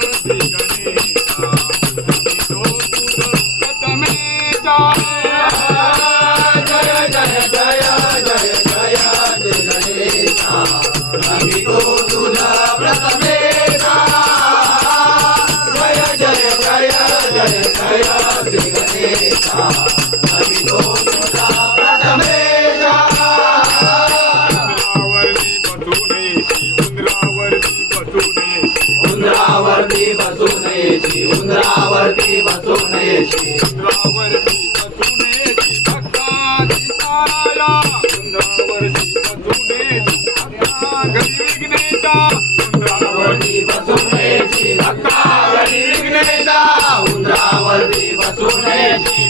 Happy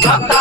भक्ता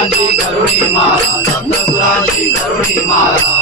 भक्तांची करुणी माला भक्तपुरांची करुणी माला.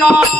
চায়